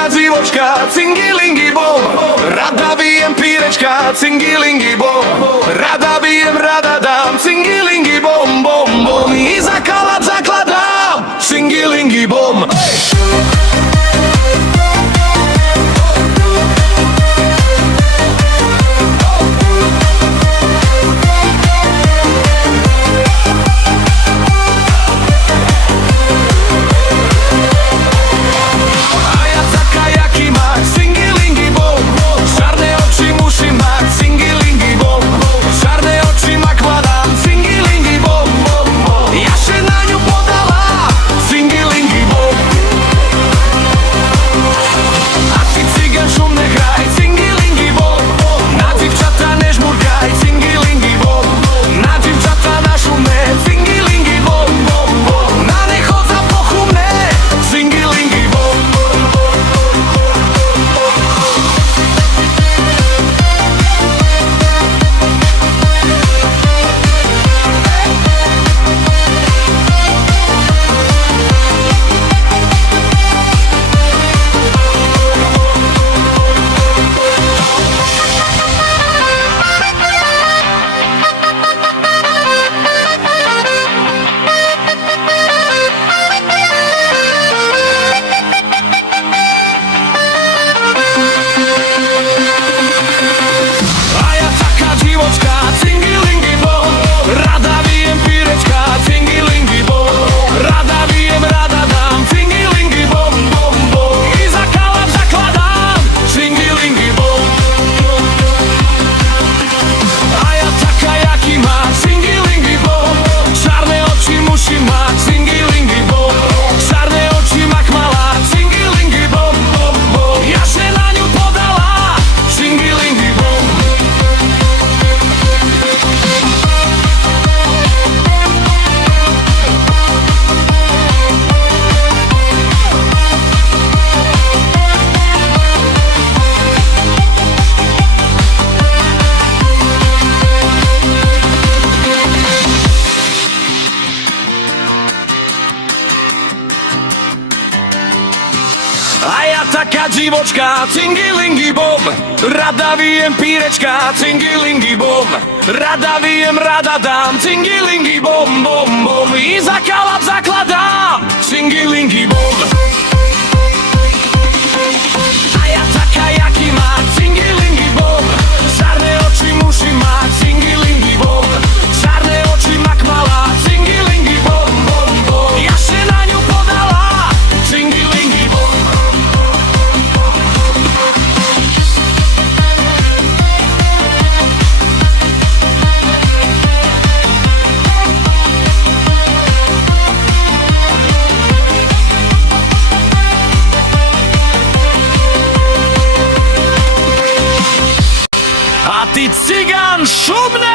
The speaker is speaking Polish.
taka dziwočka, cingilingi bom. Rada vijem pírečka, cingilingi bom. Rada vijem, rada dám, cingilingi bom, bom, bom. I zakalap zakladám, cingilingi bom. A ja taka dziwočka, cingilingi bom. Rada vijem pírečka, cingilingi bom. Rada vijem, rada dám, cingilingi bom, bom, bom. I zakalap zakladám, cingilingi bom. A ja taka jaký má, cingilingi bom. Čarné oči musí mať, cingilingi bom. Čarné oči mak malá, cingilingi bom, bom, bom. Ja se na ňu podala, cingilingi bom. A ty cigán šumne!